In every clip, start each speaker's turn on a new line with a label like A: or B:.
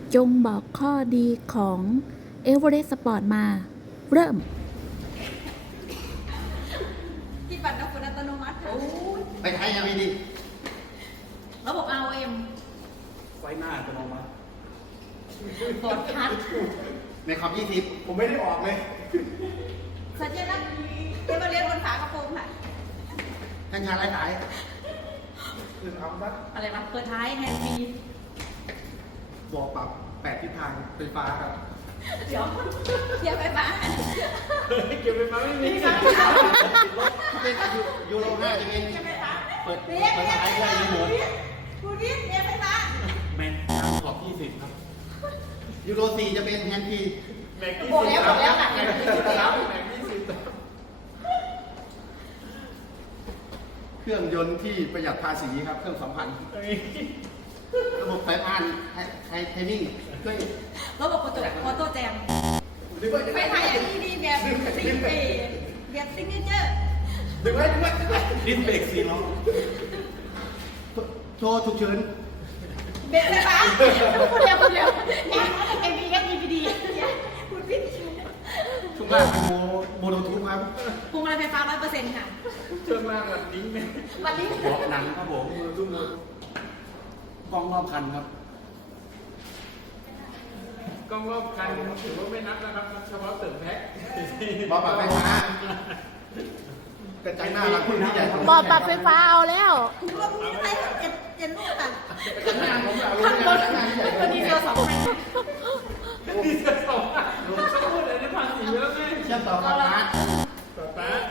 A: จงบอกข้อดีของเอเวอเรสต์สปอร์ตมา เริ่ม
B: ที่บัตรนับคุณอัตโนมัติค่ะ
C: ไปไทยยังไม่ดี
B: ระบบ ROM
D: ไฟหน้าจะมองมา
B: กดทัช
C: ในคอม20
D: ผมไม่ได้ออกเลย
B: สัญลักษณ์เอเวอเรสต์บนฝากระโปรงค่ะ
C: ท่านชาไร้สาย
D: คือเอานะ
B: อะไรวะเปิดท้ายแฮนด์ฟรี
D: บอกปรับ8ทิศทางไฟฟ้าครับ
B: เดี๋ยวเทียบไปบ้าน
D: เก็บไฟฟ้าไม่มี
B: มีบ้านเ
C: เป็นยูโร5จะเป็น
B: ทียบไปบ้าน
C: เปิด
B: เรียก
C: ภา
B: เรีย
C: ษาก ไทยได้รีโมท
B: กูนี่เรียกไปบ้าน
D: แมนขอบ20ครับ
C: ยูโร4จะเป็นแฮนด์พี
D: แม็ก
B: บอกแล้วค่ะ
D: แม็ก20แม็ก20
C: เครื่องยนต์ที่ประหยัดภาษีครับ เครื่อง2,000ระบบสายพานไทมิ่งช่วย
B: ระบบกระจกออโต้แจมไฟไทยอันนี้ดีแบบซิงแบบซิงเกิลเจอร์
D: ดึงไว้ดิสเบรก4ล้อ
C: โชว์ฉุกเฉิน
B: เบรกไฟฟ้าพูดเร็วเอ็มบีเอสดีพีดีพูดผิด
C: ช่วงล่างเป็นโมโนทูธครับ
B: พวงมาลัยไฟฟ้า 100% ค่ะ
D: เชื่อมากแบบนิ้งเนี่ย
B: วันนี้
C: เบาะหนังครับผม
D: มือตุ้มมือก
C: ล้องรอบคันครับ
D: กล้องรอบคันถือว่าไม่นับนะครับนับเฉพาะเติมแพ็ค
C: บอปรับไฟฟ้ากระจังหน้าเราคุณที่ใหญ่
A: บอร์ดปรับไฟฟ้าเอาแล้ว
B: รวมนี้ใช้เจ็ดลูกค่ะ
C: กระจังหน้าผมเอา
B: ข้างบนตัวนี้เดียว2,000
D: ดีเซลสองเขาพูดอะไรในภาษีแล้วไง
C: เชื่อมต่อไฟฟ้า
D: ต่อตา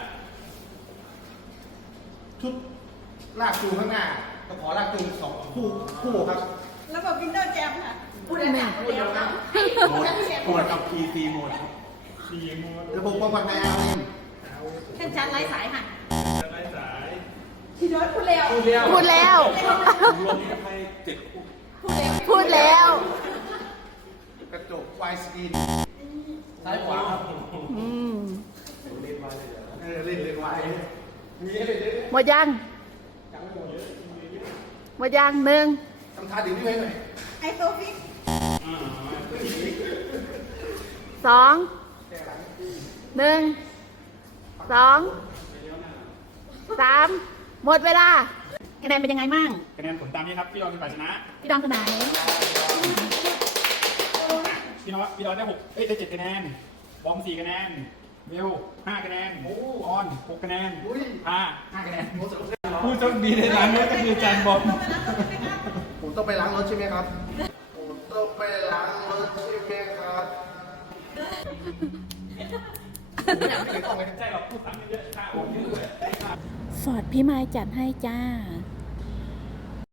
C: ชุดลากจูงข้างหน้าก็ขอลากจูง2คู่ครับ
B: ระบบวินโดว์แจมค่ะพูดเลยค่ะพูดเร็วนะ
C: โหมดกับ PC โหมด
D: ดีโมด
C: ระบบป้องกันภัยอาร์เอ็ม
B: แค่ชันไร้สายค่ะ
D: จะไร้สาย
B: พี่โน้ตพูดเร็ว
D: พูดเดียว
A: พูดแล้ว
D: รวมให้7คู่
A: พูดแล้ว
C: กระจกไวสกรีนซ้ายขวาครับ
A: อืม
D: เล่นมาเลยเหรอ
C: เล่นเลยไว
D: มีอะไรเยอะ
A: หมดยัง
D: จังหวะเยอะ
A: หมดยังหนึ่ง
C: ทำท่าดื่มที่ไหนหน่อย
B: ไอโซฟิก
A: สองหนึ่งสองสามหมดเวลาคะแนนเป็นยังไงมั่ง
D: คะแนนผลตามนี้ครับพี่ดอนเป็นฝ่ายชนะ
A: พี่ดองคนไหน
D: พี่ดอนได้7คะแนนบอม4คะแนนเบล5คะแนนออน6คะแนน5คะแนนผู้โชคดีในร้านนี้ก็คือจานบอม
C: ผมต้องไปล้างรถใช่ไหมครับ ผมต้องไปล้างรถใช่ไหมครับผมไม่อยากให้ใครต้องเลย
D: ใช่หรอกพูดซ้ำเยอะๆค่าโอนเยอะเลย
A: ฟอร์ดพี่ไม้จัดให้จ้า